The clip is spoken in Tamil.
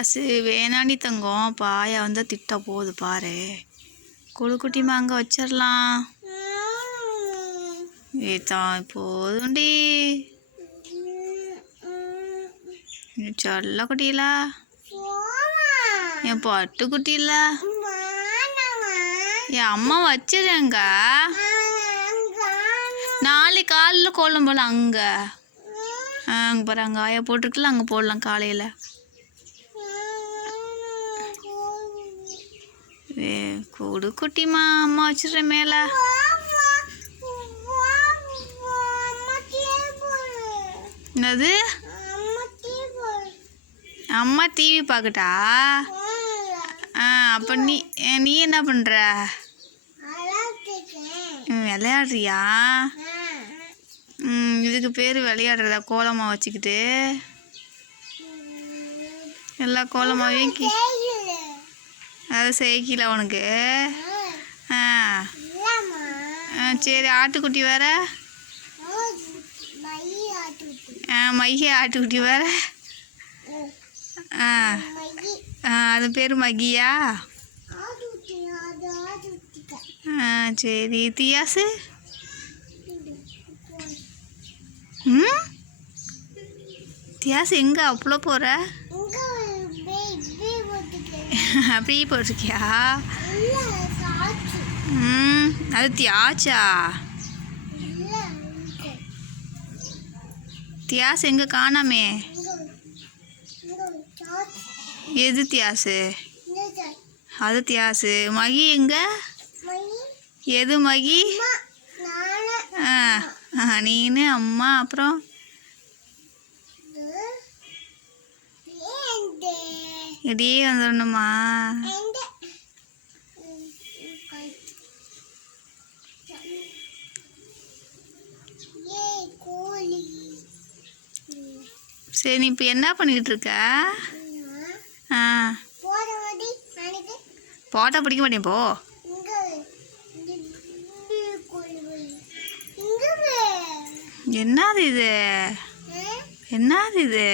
தியாசு வேணாண்டி தங்கம், பாயா வந்து திட்ட போகுது பாரு. குழுக்குட்டிமா அங்கே வச்சிடலாம். ஏதான் போதுண்டி சொல்ல குட்டியிலா, என் பட்டு குட்டியில என் அம்மா வச்சிருங்க. நாளைக்கு காலையில் கோலம் போல அங்கே அங்கே பாரு, அங்கே ஆயா போட்டிருக்குல்ல, அங்கே போடலாம் காலையில். கூடு குட்டிமா, அம்மா வச்சிடுறேன் மேலே. என்னது? அம்மா டிவி பார்க்கட்டா? அப்போ நீ என்ன பண்ணுற? விளையாடுறியா? இதுக்கு பேர் விளையாடுறதா? கோலமாக வச்சுக்கிட்டு எல்லா கோலமாவையும் அது செய்யல உனக்கு? சரி, ஆட்டுக்குட்டி வேற, மைய ஆட்டுக்குட்டி வேற. அது பேர் மகியா? சரி, தியாசு? தியாசு எங்கே அவ்வளோ போகிற? அப்படி போட்டிருக்கியா? அது தியாச்சா? தியாசு எங்கே காணாமே? எது தியாசு? அது தியாசு. மகி எங்க? எது மகி? நீனு அம்மா அப்புறம் இப்படியே வந்துடணுமா? சரி, நீ இப்போ என்ன பண்ணிக்கிட்டு இருக்க? போட்டோ பிடிக்க மாட்டேன் போ. என்னது இது? என்னது இது?